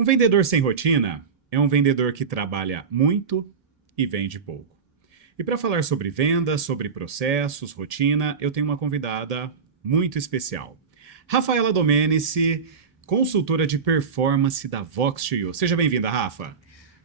Um vendedor sem rotina é um vendedor que trabalha muito e vende pouco. E para falar sobre vendas, sobre processos, rotina, eu tenho uma convidada muito especial. Rafaela Domenici, consultora de performance da Vox2U. Seja bem-vinda, Rafa.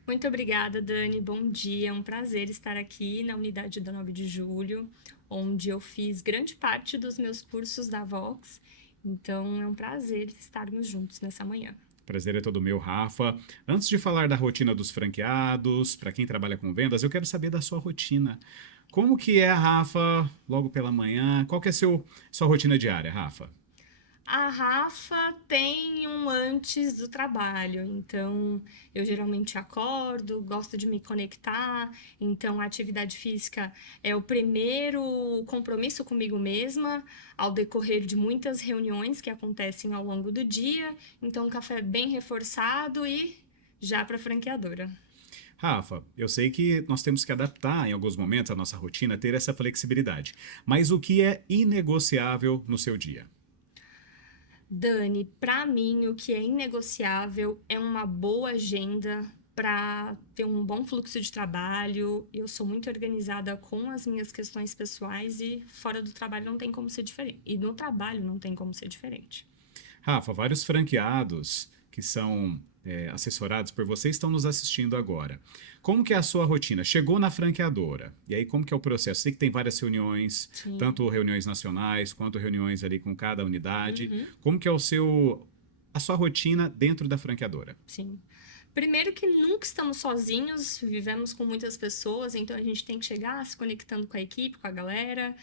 Muito obrigada, Dani. Bom dia. É um prazer estar aqui na unidade da 9 de julho, onde eu fiz grande parte dos meus cursos da Vox. Então, é um prazer estarmos juntos nessa manhã. Prazer é todo meu, Rafa. Antes de falar da rotina dos franqueados, para quem trabalha com vendas, eu quero saber da sua rotina. Como que é a Rafa logo pela manhã? Qual que é sua rotina diária, Rafa? A Rafa tem um antes do trabalho, então eu geralmente acordo, gosto de me conectar, então a atividade física é o primeiro compromisso comigo mesma, ao decorrer de muitas reuniões que acontecem ao longo do dia, então um café bem reforçado e já para a franqueadora. Rafa, eu sei que nós temos que adaptar em alguns momentos a nossa rotina, ter essa flexibilidade. Mas o que é inegociável no seu dia? Dani, para mim, o que é inegociável é uma boa agenda para ter um bom fluxo de trabalho. Eu sou muito organizada com as minhas questões pessoais e fora do trabalho não tem como ser diferente. E no trabalho não tem como ser diferente. Rafa, vários franqueados que são assessorados por você estão nos assistindo agora. Como que é a sua rotina? Chegou na franqueadora, e aí como que é o processo? Sei que tem várias reuniões, Sim. tanto reuniões nacionais quanto reuniões ali com cada unidade. Uhum. Como que é a sua rotina dentro da franqueadora? Sim. Primeiro que nunca estamos sozinhos, vivemos com muitas pessoas, então a gente tem que chegar se conectando com a equipe, com a galera.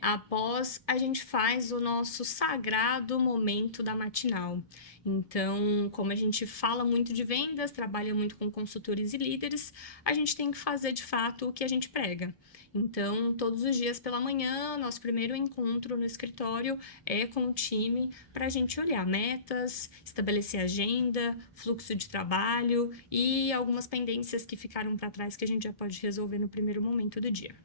Após, a gente faz o nosso sagrado momento da matinal. Então, como a gente fala muito de vendas, trabalha muito com consultores e líderes, a gente tem que fazer de fato o que a gente prega. Então, todos os dias pela manhã, nosso primeiro encontro no escritório é com o time para a gente olhar metas, estabelecer agenda, fluxo de trabalho e algumas pendências que ficaram para trás que a gente já pode resolver no primeiro momento do dia.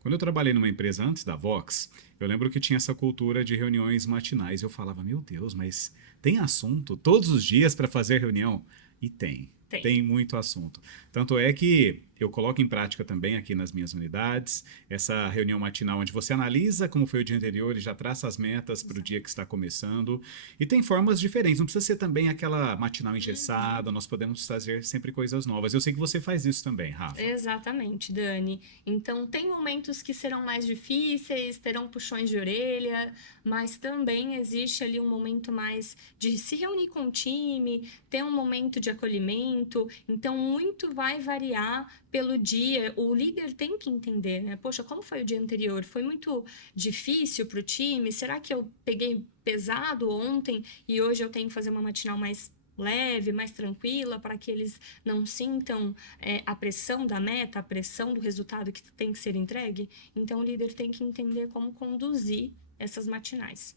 Quando eu trabalhei numa empresa antes da Vox, eu lembro que tinha essa cultura de reuniões matinais. Eu falava, meu Deus, mas tem assunto todos os dias para fazer reunião? E tem. Tem. Tem muito assunto. Tanto é que eu coloco em prática também aqui nas minhas unidades essa reunião matinal onde você analisa como foi o dia anterior e já traça as metas para o dia que está começando. E tem formas diferentes, não precisa ser também aquela matinal Uhum. engessada, nós podemos trazer sempre coisas novas. Eu sei que você faz isso também, Rafa. Exatamente, Dani. Então, tem momentos que serão mais difíceis, terão puxões de orelha, mas também existe ali um momento mais de se reunir com o time, ter um momento de acolhimento. Então, muito vai variar pelo dia. O líder tem que entender, né? Poxa, como foi o dia anterior? Foi muito difícil para o time? Será que eu peguei pesado ontem e hoje eu tenho que fazer uma matinal mais leve, mais tranquila, para que eles não sintam a pressão da meta, a pressão do resultado que tem que ser entregue. Então, o líder tem que entender como conduzir essas matinais.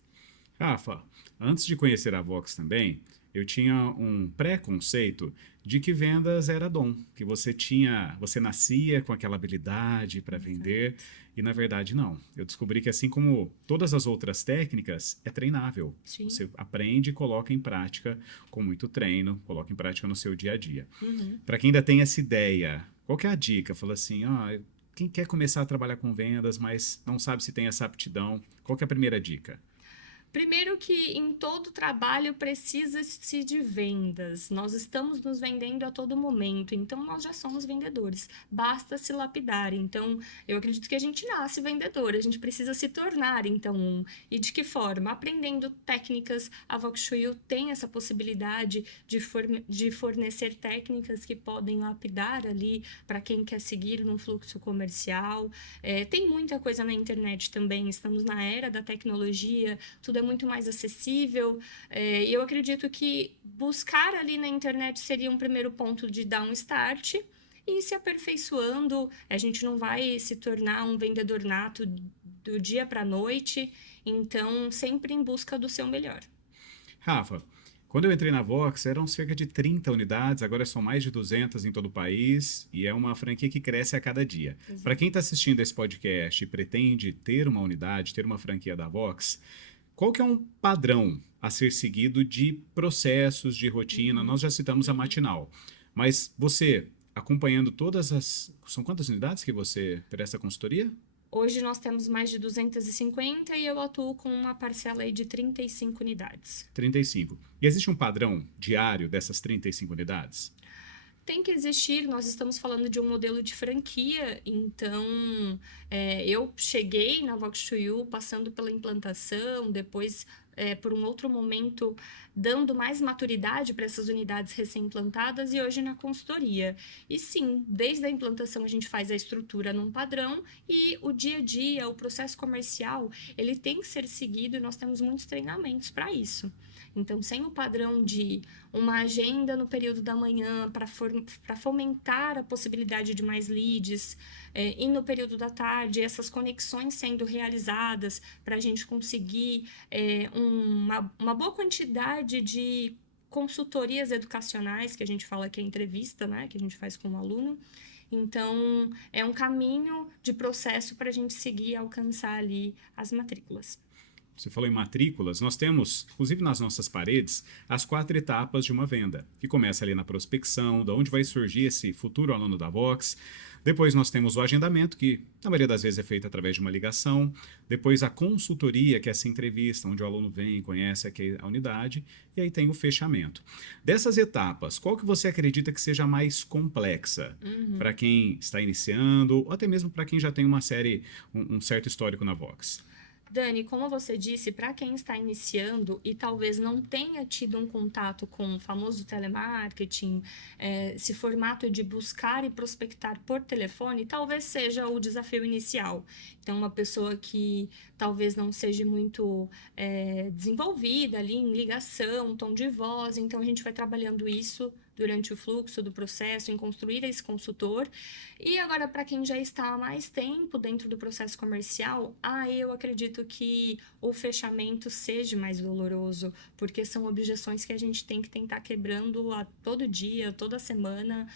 Rafa, antes de conhecer a Vox também, eu tinha um preconceito de que vendas era dom, que você nascia com aquela habilidade para vender, Exato. e na verdade não. Eu descobri que assim como todas as outras técnicas, é treinável. Sim. Você aprende e coloca em prática com muito treino, coloca em prática no seu dia a dia. Uhum. Para quem ainda tem essa ideia, qual que é a dica? Fala assim, quem quer começar a trabalhar com vendas, mas não sabe se tem essa aptidão, qual que é a primeira dica? Primeiro que em todo trabalho precisa-se de vendas. Nós estamos nos vendendo a todo momento, então nós já somos vendedores. Basta se lapidar. Então, eu acredito que a gente nasce vendedor, a gente precisa se tornar então um. E de que forma? Aprendendo técnicas. A Voxshoyu tem essa possibilidade de fornecer técnicas que podem lapidar ali para quem quer seguir num fluxo comercial. Tem muita coisa na internet também. Estamos na era da tecnologia, tudo é muito mais acessível. E eu acredito que buscar ali na internet seria um primeiro ponto de dar um start e ir se aperfeiçoando. A gente não vai se tornar um vendedor nato do dia para a noite, então sempre em busca do seu melhor. Rafa, quando eu entrei na Vox eram cerca de 30 unidades, agora são mais de 200 em todo o país e é uma franquia que cresce a cada dia. Para quem está assistindo esse podcast e pretende ter uma unidade, ter uma franquia da Vox, qual que é um padrão a ser seguido de processos, de rotina. Uhum, Nós já citamos a uhum. matinal. Mas você, acompanhando todas as... São quantas unidades que você presta consultoria? Hoje nós temos mais de 250 e eu atuo com uma parcela aí de 35 unidades. 35. E existe um padrão diário dessas 35 unidades? Tem que existir, nós estamos falando de um modelo de franquia, então eu cheguei na Vox2U passando pela implantação, depois por um outro momento dando mais maturidade para essas unidades recém-implantadas e hoje na consultoria. E sim, desde a implantação a gente faz a estrutura num padrão e o dia a dia, o processo comercial, ele tem que ser seguido e nós temos muitos treinamentos para isso. Então, sem o padrão de uma agenda no período da manhã para fomentar a possibilidade de mais leads, e no período da tarde, essas conexões sendo realizadas para a gente conseguir uma boa quantidade de consultorias educacionais, que a gente fala que é entrevista, né, que a gente faz com o aluno. Então, é um caminho de processo para a gente seguir e alcançar ali as matrículas. Você falou em matrículas, nós temos, inclusive nas nossas paredes, as 4 etapas de uma venda, que começa ali na prospecção, de onde vai surgir esse futuro aluno da Vox. Depois nós temos o agendamento, que na maioria das vezes é feito através de uma ligação. Depois a consultoria, que é essa entrevista, onde o aluno vem, conhece aqui a unidade. E aí tem o fechamento. Dessas etapas, qual que você acredita que seja mais complexa para Uhum. quem está iniciando, ou até mesmo para quem já tem uma série, um certo histórico na Vox? Dani, como você disse, para quem está iniciando e talvez não tenha tido um contato com o famoso telemarketing, esse formato de buscar e prospectar por telefone, talvez seja o desafio inicial. Então, uma pessoa que talvez não seja muito desenvolvida ali em ligação, tom de voz, então a gente vai trabalhando isso durante o fluxo do processo, em construir esse consultor. E agora, para quem já está há mais tempo dentro do processo comercial, eu acredito que o fechamento seja mais doloroso, porque são objeções que a gente tem que tentar quebrando a todo dia, toda semana,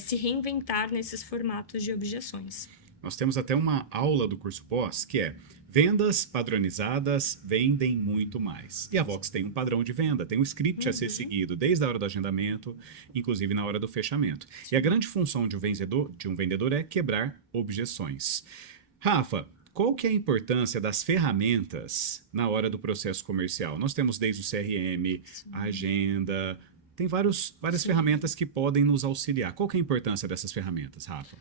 se reinventar nesses formatos de objeções. Nós temos até uma aula do curso pós que é vendas padronizadas vendem muito mais. E a Vox tem um padrão de venda, tem um script a ser Uhum, seguido desde a hora do agendamento, inclusive na hora do fechamento. E a sim. grande função de um vendedor é quebrar objeções. Rafa, qual que é a importância das ferramentas na hora do processo comercial? Nós temos desde o CRM, a Sim. agenda, tem várias Sim. ferramentas que podem nos auxiliar. Qual que é a importância dessas ferramentas, Rafa?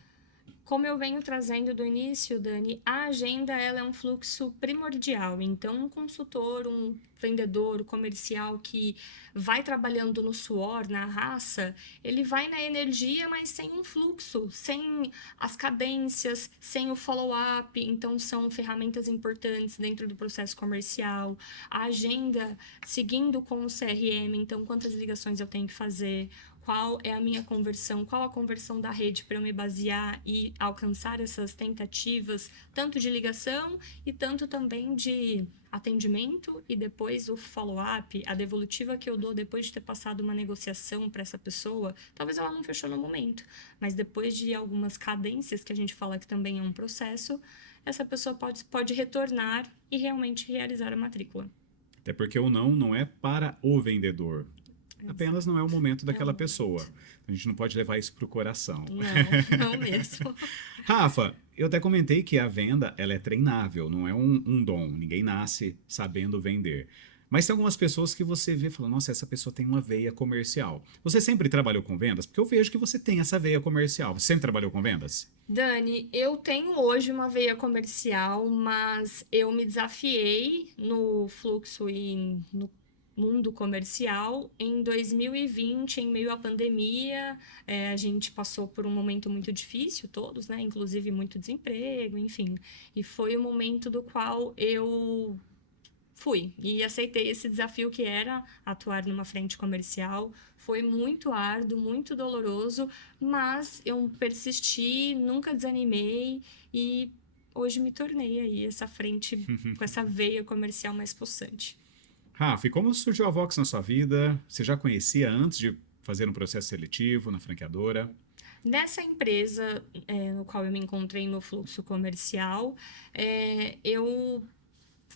Como eu venho trazendo do início, Dani, a agenda ela é um fluxo primordial. Então, um consultor, um vendedor, um comercial que vai trabalhando no suor, na raça, ele vai na energia, mas sem um fluxo, sem as cadências, sem o follow-up. Então, são ferramentas importantes dentro do processo comercial. A agenda, seguindo com o CRM, então, quantas ligações eu tenho que fazer, qual é a minha conversão, qual a conversão da rede para eu me basear e alcançar essas tentativas, tanto de ligação e tanto também de atendimento e depois o follow-up, a devolutiva que eu dou depois de ter passado uma negociação para essa pessoa, talvez ela não fechou no momento, mas depois de algumas cadências que a gente fala que também é um processo, essa pessoa pode retornar e realmente realizar a matrícula. Até porque o não é para o vendedor. Apenas não é o Exato. momento É o daquela pessoa. momento. A gente não pode levar isso para o coração. Não, não mesmo. Rafa, eu até comentei que a venda ela é treinável, não é um dom. Ninguém nasce sabendo vender. Mas tem algumas pessoas que você vê e fala, nossa, essa pessoa tem uma veia comercial. Você sempre trabalhou com vendas? Porque eu vejo que você tem essa veia comercial. Você sempre trabalhou com vendas? Dani, eu tenho hoje uma veia comercial, mas eu me desafiei no fluxo e no mundo comercial em 2020, em meio à pandemia. A gente passou por um momento muito difícil, todos, né? Inclusive muito desemprego, enfim. E foi o momento do qual eu fui e aceitei esse desafio que era atuar numa frente comercial. Foi muito árduo, muito doloroso, mas eu persisti, nunca desanimei e hoje me tornei aí essa frente com essa veia comercial mais pulsante. Rafa, e como surgiu a Vox na sua vida? Você já conhecia antes de fazer um processo seletivo na franqueadora? Nessa empresa, no qual eu me encontrei no fluxo comercial, eu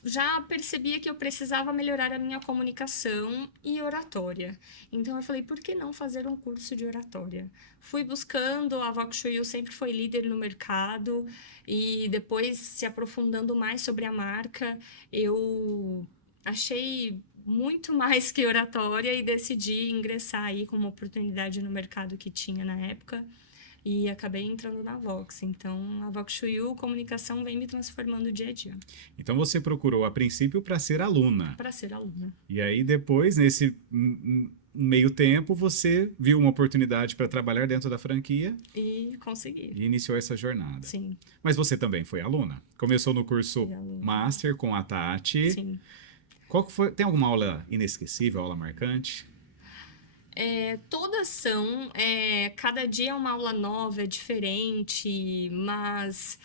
já percebia que eu precisava melhorar a minha comunicação e oratória. Então eu falei, por que não fazer um curso de oratória? Fui buscando, a Vox Shoyu sempre foi líder no mercado e depois se aprofundando mais sobre a marca, eu achei muito mais que oratória e decidi ingressar aí com uma oportunidade no mercado que tinha na época e acabei entrando na Vox. Então, a Vox Chuyu, comunicação vem me transformando dia a dia Então você procurou a princípio para ser aluna. para ser aluna. E aí depois, nesse meio tempo, você viu uma oportunidade para trabalhar dentro da franquia E consegui. e iniciou essa jornada. Sim, Mas você também foi aluna. Começou no curso fui aluna. Master com a Tati. Sim. Qual que foi? Tem alguma aula inesquecível, aula marcante? Todas são, cada dia é uma aula nova, é diferente, mas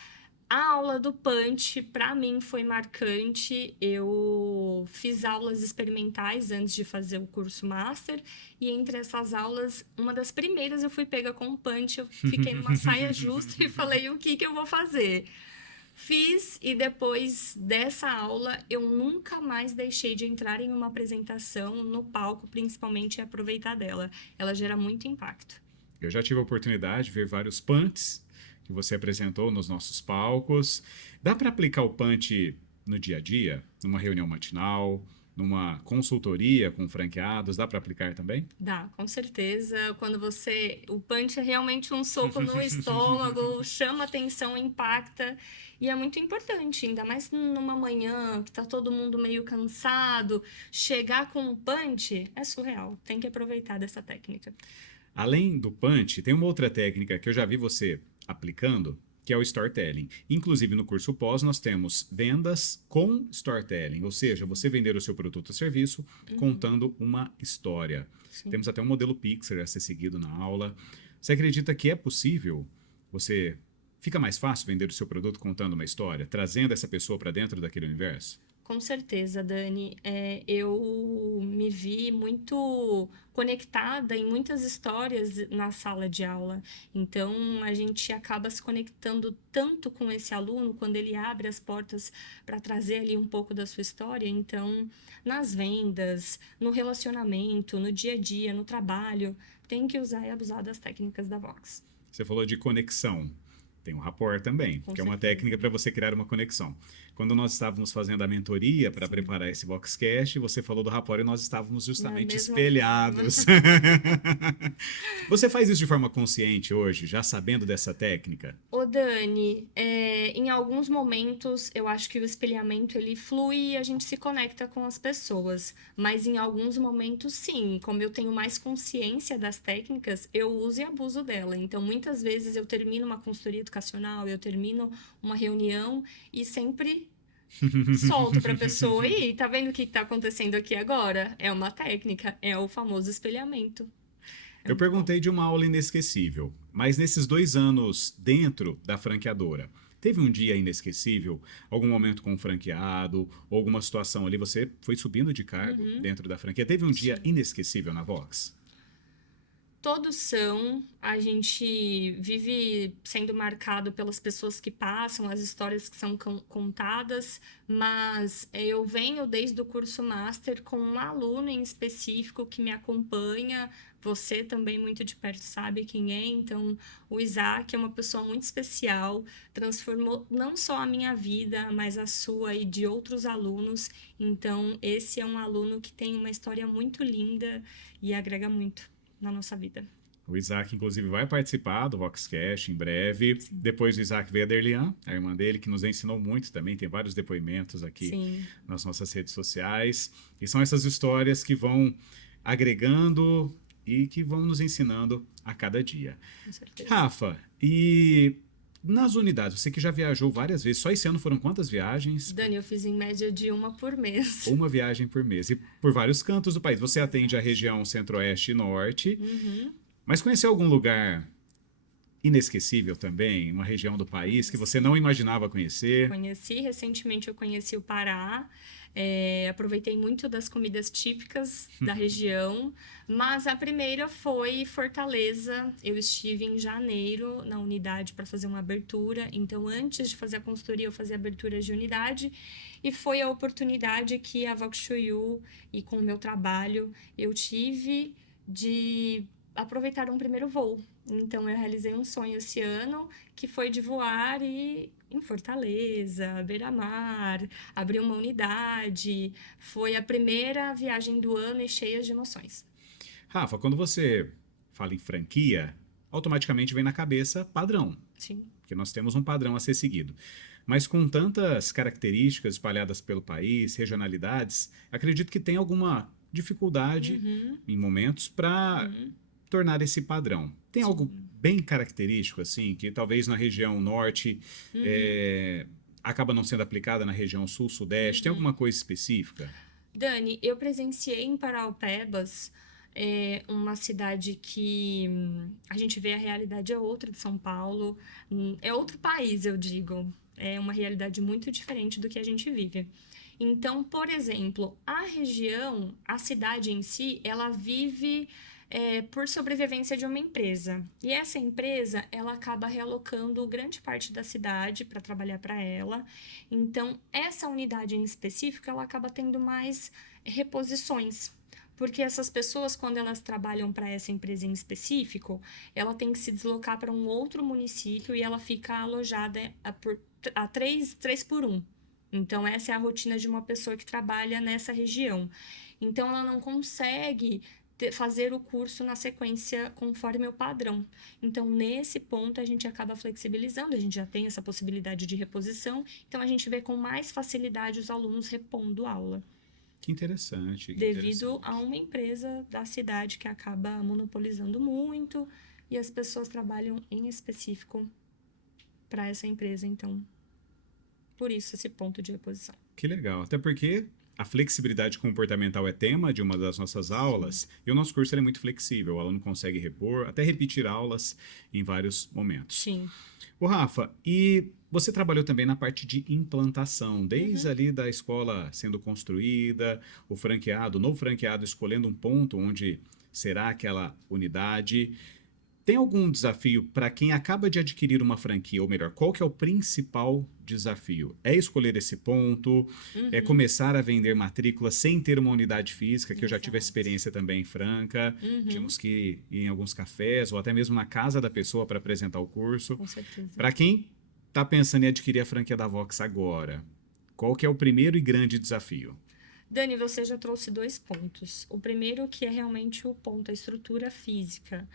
a aula do Punch, para mim, foi marcante. Eu fiz aulas experimentais antes de fazer o curso Master, e entre essas aulas, uma das primeiras eu fui pega com o Punch, eu fiquei numa saia justa e falei, o que que eu vou fazer? Fiz e depois dessa aula eu nunca mais deixei de entrar em uma apresentação no palco, principalmente e aproveitar dela. Ela gera muito impacto. Eu já tive a oportunidade de ver vários punts que você apresentou nos nossos palcos. Dá para aplicar o punch no dia a dia? Numa reunião matinal, numa consultoria com franqueados? Dá para aplicar também? Dá, com certeza. Quando você. O punch é realmente um soco no estômago, chama atenção, impacta. E é muito importante, ainda mais numa manhã que tá todo mundo meio cansado. Chegar com um punch é surreal. Tem que aproveitar dessa técnica. Além do punch, tem uma outra técnica que eu já vi você aplicando, que é o storytelling. Inclusive, no curso pós, nós temos vendas com storytelling, ou seja, você vender o seu produto ou serviço contando uma história. Sim. Temos até um modelo Pixar a ser seguido na aula. Você acredita que é possível? Você fica mais fácil vender o seu produto contando uma história, trazendo essa pessoa para dentro daquele universo? Com certeza, Dani. Eu me vi muito conectada em muitas histórias na sala de aula. Então, a gente acaba se conectando tanto com esse aluno quando ele abre as portas para trazer ali um pouco da sua história. Então, nas vendas, no relacionamento, no dia a dia, no trabalho, tem que usar e abusar das técnicas da Vox. Você falou de conexão. Tem um rapport também, Com que é uma certeza. técnica para você criar uma conexão. Quando nós estávamos fazendo a mentoria para preparar esse Voxcast, você falou do rapport e nós estávamos justamente mesma espelhados. Você faz isso de forma consciente hoje, já sabendo dessa técnica? Ô Dani, em alguns momentos eu acho que o espelhamento ele flui e a gente se conecta com as pessoas, mas em alguns momentos sim, como eu tenho mais consciência das técnicas, eu uso e abuso dela. Então muitas vezes eu termino uma consultoria educacional, eu termino uma reunião e sempre solto para a pessoa, e tá vendo o que está acontecendo aqui agora? É uma técnica, é o famoso espelhamento. É Eu muito bom. perguntei de uma aula inesquecível, mas nesses 2 anos dentro da franqueadora, teve um dia inesquecível? Algum momento com um franqueado? Ou alguma situação ali? Você foi subindo de cargo dentro da franquia. Teve um dia Sim. inesquecível na Vox? Todos são, a gente vive sendo marcado pelas pessoas que passam, as histórias que são contadas, mas eu venho desde o curso Master com um aluno em específico que me acompanha, você também muito de perto sabe quem é, então o Isaac é uma pessoa muito especial, transformou não só a minha vida, mas a sua e de outros alunos, então esse é um aluno que tem uma história muito linda e agrega muito na nossa vida. O Isaac, inclusive, vai participar do Voxcast em breve. Sim. Depois do Isaac veio a Derlian, a irmã dele, que nos ensinou muito também. Tem vários depoimentos aqui Sim, nas nossas redes sociais. E são essas histórias que vão agregando e que vão nos ensinando a cada dia. com certeza. Rafa, e nas unidades, você que já viajou várias vezes, só esse ano foram quantas viagens? Dani, eu fiz em média de uma por mês. Uma viagem por mês. E por vários cantos do país. Você atende a região centro-oeste e norte. Mas conheceu algum lugar inesquecível também? Uma região do país que você não imaginava conhecer? Recentemente eu conheci o Pará. Aproveitei muito das comidas típicas da região, mas a primeira foi Fortaleza. Eu estive em janeiro na unidade para fazer uma abertura, então antes de fazer a consultoria eu fazia abertura de unidade e foi a oportunidade que a Vox Shoyu e com o meu trabalho eu tive de aproveitar um primeiro voo. Então eu realizei um sonho esse ano que foi de voar em Fortaleza, Beira-Mar, abrir uma unidade. Foi a primeira viagem do ano e cheia de emoções. Rafa, quando você fala em franquia, automaticamente vem na cabeça padrão, Sim. porque nós temos um padrão a ser seguido. Mas com tantas características espalhadas pelo país, regionalidades, acredito que tem alguma dificuldade Uhum, em momentos para uhum. tornar esse padrão. Tem algo Sim. bem característico, assim, que talvez na região norte Uhum, é, acaba não sendo aplicada na região sul, sudeste? Tem uhum. alguma coisa específica? Dani, eu presenciei em Paraupebas, uma cidade que a gente vê a realidade é outra de São Paulo, é outro país, eu digo. É uma realidade muito diferente do que a gente vive. Então, por exemplo, a região, a cidade em si, ela vive por sobrevivência de uma empresa. E essa empresa, ela acaba realocando grande parte da cidade para trabalhar para ela. Então, essa unidade em específico, ela acaba tendo mais reposições. Porque essas pessoas, quando elas trabalham para essa empresa em específico, ela tem que se deslocar para um outro município e ela fica alojada a três por um. Então, essa é a rotina de uma pessoa que trabalha nessa região. Então, ela não consegue fazer o curso na sequência conforme o padrão. Então, nesse ponto, a gente acaba flexibilizando, a gente já tem essa possibilidade de reposição, então a gente vê com mais facilidade os alunos repondo aula, Que interessante, que devido a interessante. uma empresa da cidade que acaba monopolizando muito e as pessoas trabalham em específico para essa empresa, então, por isso esse ponto de reposição. Que legal. Até porque a flexibilidade comportamental é tema de uma das nossas Sim. aulas e o nosso curso ele é muito flexível. O aluno consegue repor, até repetir aulas em vários momentos. Sim. Ô Rafa, e você trabalhou também na parte de implantação, desde Uhum. ali da escola sendo construída, o franqueado, o novo franqueado escolhendo um ponto onde será aquela unidade. Tem algum desafio para quem acaba de adquirir uma franquia, ou melhor, qual que é o principal desafio? É escolher esse ponto, é Uhum. começar a vender matrículas sem ter uma unidade física, que eu já tive essa Exato. experiência também em Franca, Uhum. tínhamos que ir em alguns cafés ou até mesmo na casa da pessoa para apresentar o curso. Com certeza. Para quem está pensando em adquirir a franquia da Vox agora, qual que é o primeiro e grande desafio? Dani, você já trouxe dois pontos. O primeiro que é realmente o ponto, a estrutura física.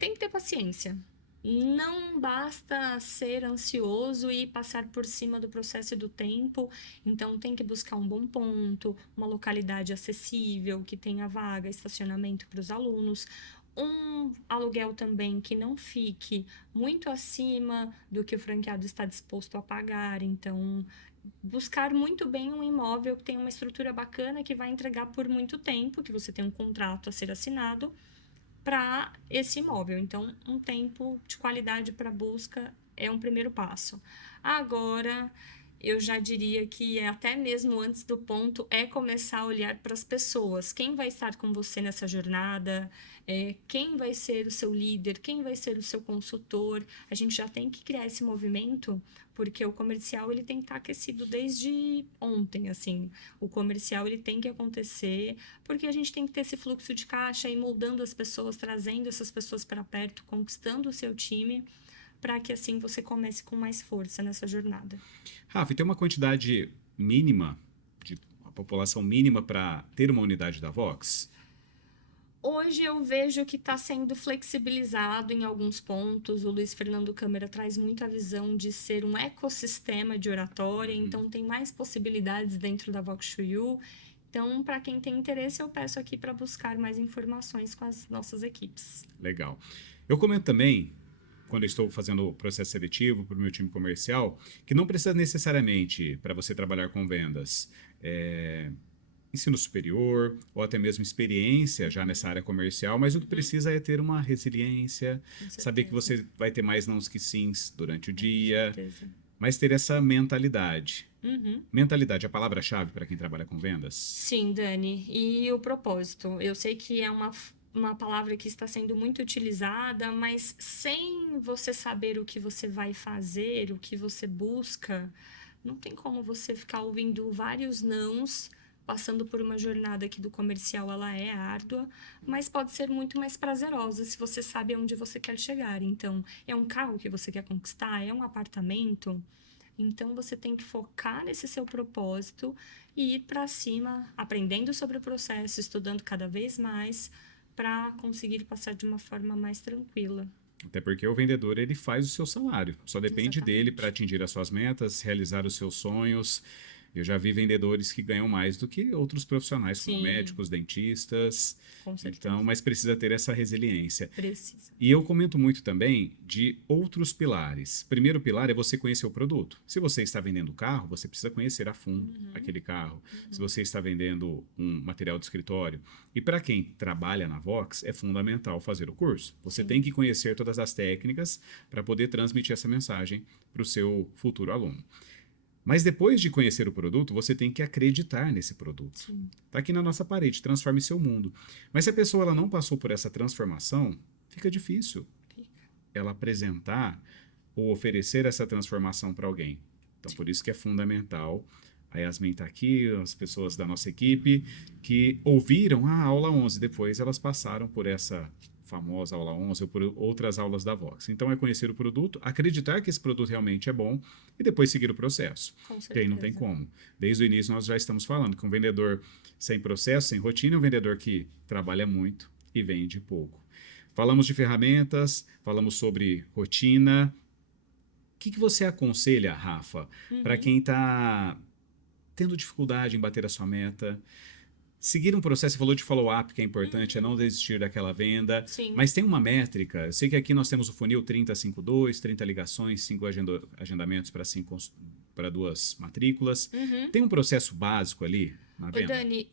Tem que ter paciência. Não basta ser ansioso e passar por cima do processo e do tempo. Então, tem que buscar um bom ponto, uma localidade acessível, que tenha vaga, estacionamento para os alunos. Um aluguel também que não fique muito acima do que o franqueado está disposto a pagar. Então, buscar muito bem um imóvel que tem uma estrutura bacana, que vai entregar por muito tempo, que você tem um contrato a ser assinado para esse imóvel. Então, um tempo de qualidade para busca é um primeiro passo. Agora, eu já diria que até mesmo antes do ponto é começar a olhar para as pessoas. Quem vai estar com você nessa jornada? Quem vai ser o seu líder? Quem vai ser o seu consultor? A gente já tem que criar esse movimento, porque o comercial ele tem que estar aquecido desde ontem, assim. O comercial ele tem que acontecer, porque a gente tem que ter esse fluxo de caixa e moldando as pessoas, trazendo essas pessoas para perto, conquistando o seu time, para que assim você comece com mais força nessa jornada. Rafa, e tem uma quantidade mínima, de uma população mínima para ter uma unidade da Vox? Hoje eu vejo que está sendo flexibilizado em alguns pontos. O Luiz Fernando Câmara traz muito a visão de ser um ecossistema de oratória, Uhum. então tem mais possibilidades dentro da Vox Chuyu. Então, para quem tem interesse, eu peço aqui para buscar mais informações com as nossas equipes. Legal. Eu comento também, quando eu estou fazendo o processo seletivo para o meu time comercial, que não precisa necessariamente, para você trabalhar com vendas, ensino superior ou até mesmo experiência já nessa área comercial, mas o que Uhum, precisa é ter uma resiliência, com saber que certeza, você vai ter mais nãos que sims durante o com dia, certeza. mas ter essa mentalidade. Uhum. Mentalidade é a palavra-chave para quem trabalha com vendas? Sim, Dani. E o propósito? Eu sei que é uma palavra que está sendo muito utilizada, mas sem você saber o que você vai fazer, o que você busca, não tem como você ficar ouvindo vários nãos, passando por uma jornada que do comercial ela é árdua, mas pode ser muito mais prazerosa se você sabe aonde você quer chegar. Então, é um carro que você quer conquistar? É um apartamento? Então você tem que focar nesse seu propósito e ir para cima, aprendendo sobre o processo, estudando cada vez mais para conseguir passar de uma forma mais tranquila. Até porque o vendedor ele faz o seu salário. Só depende dele para Exatamente. atingir as suas metas, realizar os seus sonhos. Eu já vi vendedores que ganham mais do que outros profissionais, como Sim, médicos, dentistas. com Então, certeza. mas precisa ter essa resiliência. Precisa. E eu comento muito também de outros pilares. Primeiro pilar é você conhecer o produto. Se você está vendendo carro, você precisa conhecer a fundo Uhum, aquele carro. Se uhum. você está vendendo um material de escritório. E para quem trabalha na Vox, é fundamental fazer o curso. Você tem Sim, que conhecer todas as técnicas para poder transmitir essa mensagem para o seu futuro aluno. Mas depois de conhecer o produto, você tem que acreditar nesse produto. sim. Está aqui na nossa parede, transforme seu mundo. Mas se a pessoa ela não passou por essa transformação, fica difícil Fica. ela apresentar ou oferecer essa transformação para alguém. Então, por isso que é fundamental. A Yasmin está aqui, as pessoas da nossa equipe que ouviram a aula 11, depois elas passaram por essa famosa aula 11 ou por outras aulas da Vox. Então, é conhecer o produto, acreditar que esse produto realmente é bom e depois seguir o processo. Com Porque aí não tem certeza. como. Desde o início, nós já estamos falando que um vendedor sem processo, sem rotina, é um vendedor que trabalha muito e vende pouco. Falamos de ferramentas, falamos sobre rotina. O que você aconselha, Rafa, para Uhum, quem está tendo dificuldade em bater a sua meta? Seguir um processo, você falou de follow-up, que é importante, é uhum. não desistir daquela venda, Sim. mas tem uma métrica. Eu sei que aqui nós temos o funil 30-5-2, 30 ligações, 5 agendamentos para duas matrículas. Uhum. Tem um processo básico ali na Oi, venda, Dani,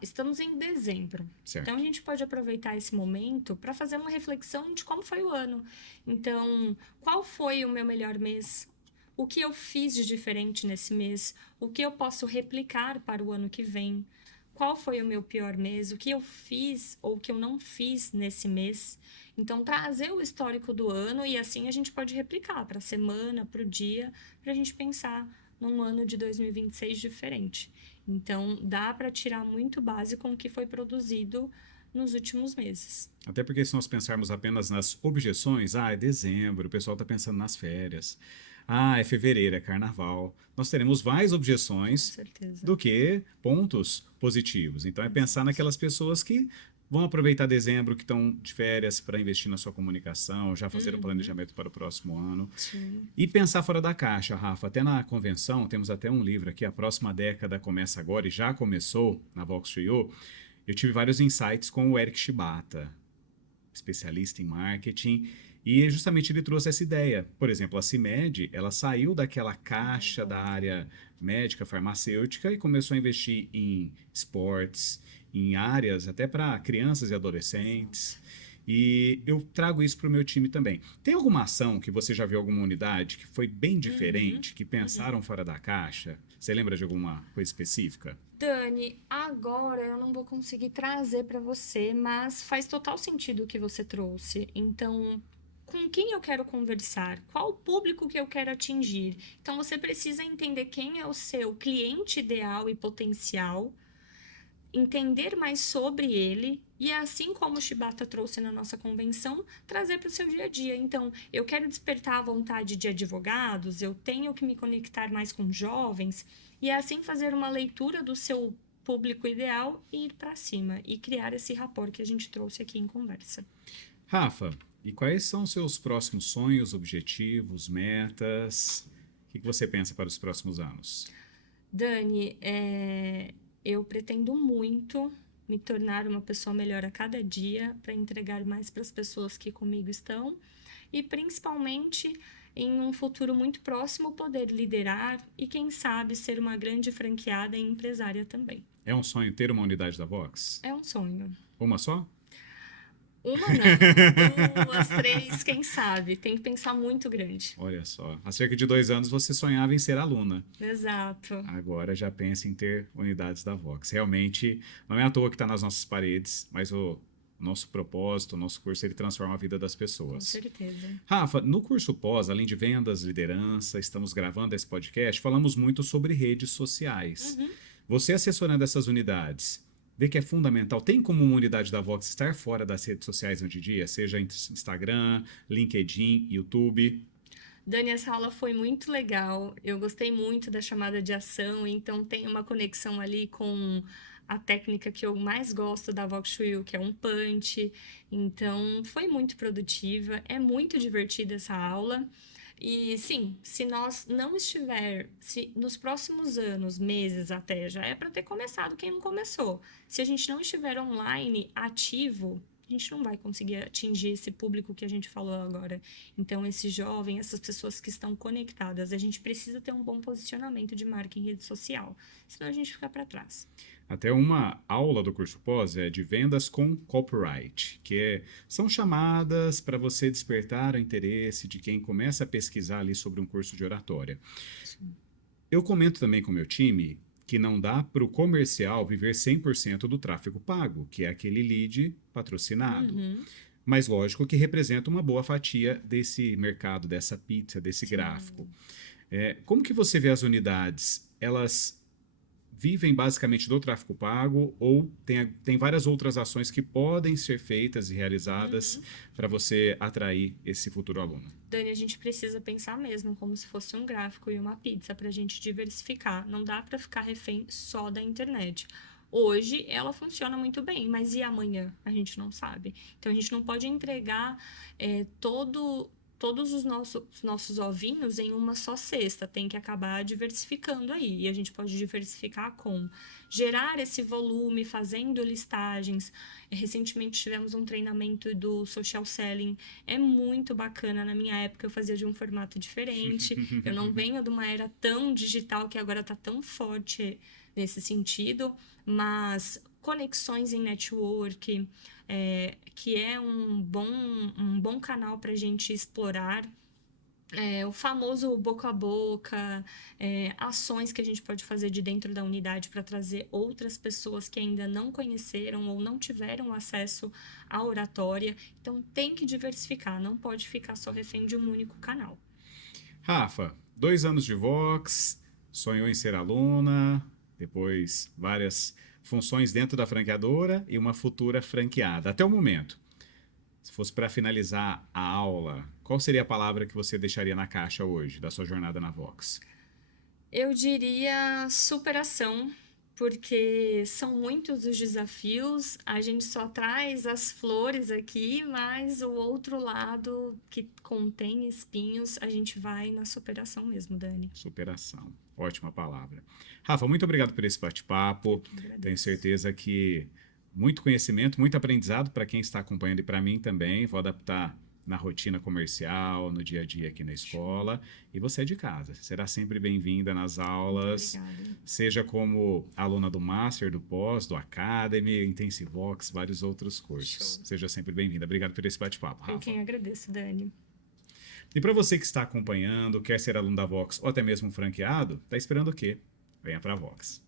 estamos em dezembro, então a certo? gente pode aproveitar esse momento para fazer uma reflexão de como foi o ano. Então, qual foi o meu melhor mês? O que eu fiz de diferente nesse mês? O que eu posso replicar para o ano que vem? Qual foi o meu pior mês? O que eu fiz ou o que eu não fiz nesse mês? Então, trazer o histórico do ano e assim a gente pode replicar para a semana, para o dia, para a gente pensar num ano de 2026 diferente. Então, dá para tirar muito base com o que foi produzido nos últimos meses. Até porque se nós pensarmos apenas nas objeções, é dezembro, o pessoal está pensando nas férias. É fevereiro, é carnaval. Nós teremos mais Com objeções certeza. do que pontos positivos. Então é pensar Exato. naquelas pessoas que vão aproveitar dezembro, que estão de férias para investir na sua comunicação, já fazer um Uhum. planejamento para o próximo ano. Sim. E pensar fora da caixa, Rafa. Até na convenção, temos até um livro aqui, A Próxima Década Começa Agora, e já começou na Vox Trio. Eu tive vários insights com o Eric Shibata, especialista em marketing, e justamente ele trouxe essa ideia. Por exemplo, a CIMED, ela saiu daquela caixa da Uhum. área médica, farmacêutica e começou a investir em esportes, em áreas até para crianças e adolescentes. Exato. E eu trago isso para o meu time também. Tem alguma ação que você já viu alguma unidade que foi bem Uhum. diferente, que Uhum. pensaram fora da caixa? Você lembra de alguma coisa específica? Dani, agora eu não vou conseguir trazer para você, mas faz total sentido o que você trouxe. Então, com quem eu quero conversar? Qual o público que eu quero atingir? Então, você precisa entender quem é o seu cliente ideal e potencial, entender mais sobre ele e, assim como o Shibata trouxe na nossa convenção, trazer para o seu dia a dia. Então, eu quero despertar a vontade de advogados, eu tenho que me conectar mais com jovens e, assim, fazer uma leitura do seu público ideal e ir para cima e criar esse rapport que a gente trouxe aqui em conversa. Rafa, e quais são os seus próximos sonhos, objetivos, metas? O que você pensa para os próximos anos? Dani, eu pretendo muito me tornar uma pessoa melhor a cada dia para entregar mais para as pessoas que comigo estão e principalmente em um futuro muito próximo poder liderar e quem sabe ser uma grande franqueada e empresária também. É um sonho ter uma unidade da Vox? É um sonho. Uma só? Uma não, duas, três, quem sabe? Tem que pensar muito grande. Olha só, há cerca de 2 anos você sonhava em ser aluna. Exato. Agora já pensa em ter unidades da Vox. Realmente, não é à toa que está nas nossas paredes, mas o nosso propósito, o nosso curso, ele transforma a vida das Com pessoas. certeza. Rafa, no curso pós, além de vendas, liderança, estamos gravando esse podcast, falamos muito sobre redes sociais. Uhum. Você assessorando essas unidades, vê que é fundamental. Tem como uma unidade da Vox estar fora das redes sociais hoje em dia, seja Instagram, LinkedIn, YouTube? Dani, essa aula foi muito legal. Eu gostei muito da chamada de ação, então tem uma conexão ali com a técnica que eu mais gosto da Vox Shuyu, que é um punch. Então, foi muito produtiva, é muito divertida essa aula. E sim, se nós não estiver, se nos próximos anos, meses até, já é para ter começado quem não começou. Se a gente não estiver online, ativo, a gente não vai conseguir atingir esse público que a gente falou agora. Então, esse jovem, essas pessoas que estão conectadas, a gente precisa ter um bom posicionamento de marca em rede social, senão a gente fica para trás. Até uma aula do curso pós é de vendas com copyright, são chamadas para você despertar o interesse de quem começa a pesquisar ali sobre um curso de oratória. Eu comento também com o meu time que não dá para o comercial viver 100% do tráfego pago, que é aquele lead patrocinado. Uhum, Mas lógico que representa uma boa fatia desse mercado, dessa pizza, desse gráfico. sim. Como que você vê as unidades? Elas vivem basicamente do tráfego pago ou tem várias outras ações que podem ser feitas e realizadas Uhum. para você atrair esse futuro aluno? Dani, a gente precisa pensar mesmo como se fosse um gráfico e uma pizza para a gente diversificar. Não dá para ficar refém só da internet. Hoje ela funciona muito bem, mas e amanhã? A gente não sabe. Então a gente não pode entregar todos os nossos ovinhos em uma só cesta. Tem que acabar diversificando aí. E a gente pode diversificar com gerar esse volume, fazendo listagens. Recentemente tivemos um treinamento do social selling, é muito bacana. Na minha época eu fazia de um formato diferente. Eu não venho de uma era tão digital que agora está tão forte nesse sentido, mas conexões em network, que é um bom canal para a gente explorar. O famoso boca a boca, ações que a gente pode fazer de dentro da unidade para trazer outras pessoas que ainda não conheceram ou não tiveram acesso à oratória. Então, tem que diversificar, não pode ficar só refém de um único canal. Rafa, 2 anos de Vox, sonhou em ser aluna, depois várias funções dentro da franqueadora e uma futura franqueada. Até o momento, se fosse para finalizar a aula, qual seria a palavra que você deixaria na caixa hoje, da sua jornada na Vox? Eu diria superação, porque são muitos os desafios, a gente só traz as flores aqui, mas o outro lado que contém espinhos, a gente vai na superação mesmo, Dani. Superação. Ótima palavra. Rafa, muito obrigado por esse bate-papo. Tenho Agradeço. certeza que muito conhecimento, muito aprendizado para quem está acompanhando e para mim também. Vou adaptar na rotina comercial, no dia a dia aqui na Show. escola. E você é de casa. Será sempre bem-vinda nas Muito aulas, obrigada. seja como aluna do Master, do Pós, do Academy, Intensivox, vários outros cursos. Show. Seja sempre bem-vinda. Obrigado por esse bate-papo, Eu Rafa. quem agradeço, Dani. E para você que está acompanhando, quer ser aluno da Vox ou até mesmo franqueado, está esperando o quê? Venha para a Vox.